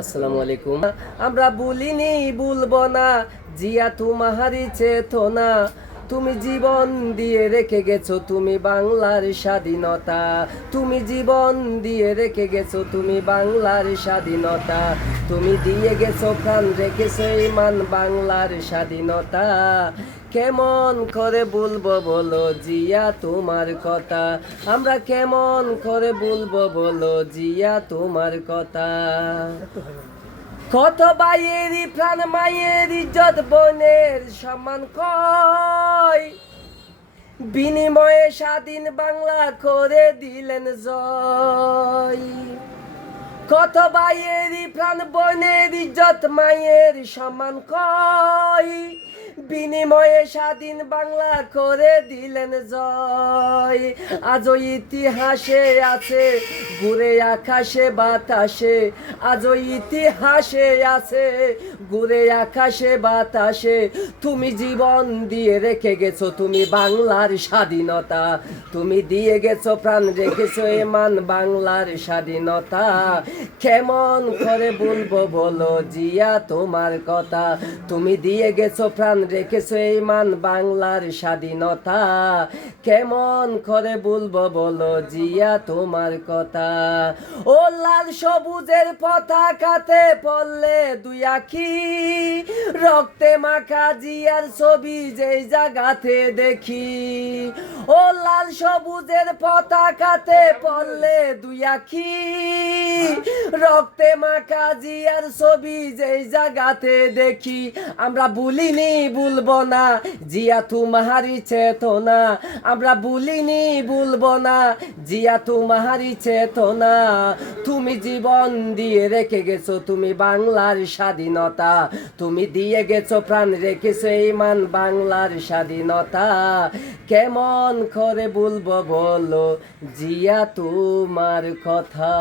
আসসালামু আলাইকুম। আমরা বলিনি ভুলবো না, জিয়া তোমারই চেতনা, তুমি জীবন দিয়ে রেখে গেছো তুমি বাংলার স্বাধীনতা, তুমি জীবন দিয়ে রেখে গেছো তুমি বাংলার স্বাধীনতা, তুমি দিয়ে গেছো প্রাণ রেখেছো ইমান বাংলার স্বাধীনতা। কেমন করে বলবো বলো জিয়া তোমার কথা, আমরা কেমন করে বলবো বলো জিয়া তোমার কথা। কত ভাইয়েরই প্রাণ মায়ের ইজ্জত বোনের সম্মান কয়, বিনিময়ে স্বাধীন বাংলা করে দিলেন জয়। কত ভাইয়েরই প্রাণ বোনের ইজ্জত মায়ের সম্মান কয়, বিনিময়ে স্বাধীন বাংলা করে দিলেন জয়। আজও ইতিহাসে আছে ঘুরে আকাশে বাতাসে, আজও ইতিহাসে আছে ঘুরে আকাশে বাতাসে, তুমি জীবন দিয়ে রেখে গেছো তুমি বাংলার স্বাধীনতা, তুমি দিয়ে গেছো প্রাণ রেখেছো ইমান বাংলার স্বাধীনতা। কেমন করে বলবো বলো জিয়া তোমার কথা, তুমি দিয়ে গেছো প্রাণ রেখেছো ইমান বাংলার স্বাধীনতা। কেমন করে বলবো বলো জিয়া তোমার কথা। ও লাল সবুজের পতাকাতে পড়লে দুই আখি, রক্তে মাখা জিয়ার ছবি যেই জায়গাতে দেখি। ও লাল সবুজের পতাকাতে পড়লে দুই আখি, রক্তে মাখা জিয়ার ছবি যেই জায়গাতে দেখি। আমরা ভুলিনি ভুলবো না জিয়া তোমারই চেতনা, আমরা ভুলিনি ভুলবো না জিয়া তোমারই চেতনা, তুমি জীবন দিয়ে রেখে গেছো তুমি বাংলার স্বাধীনতা, তুমি দিয়ে গেছো প্রাণ রেখেছো ইমান বাংলার স্বাধীনতা। কেমন করে বলবো বলো জিয়া তোমার কথা।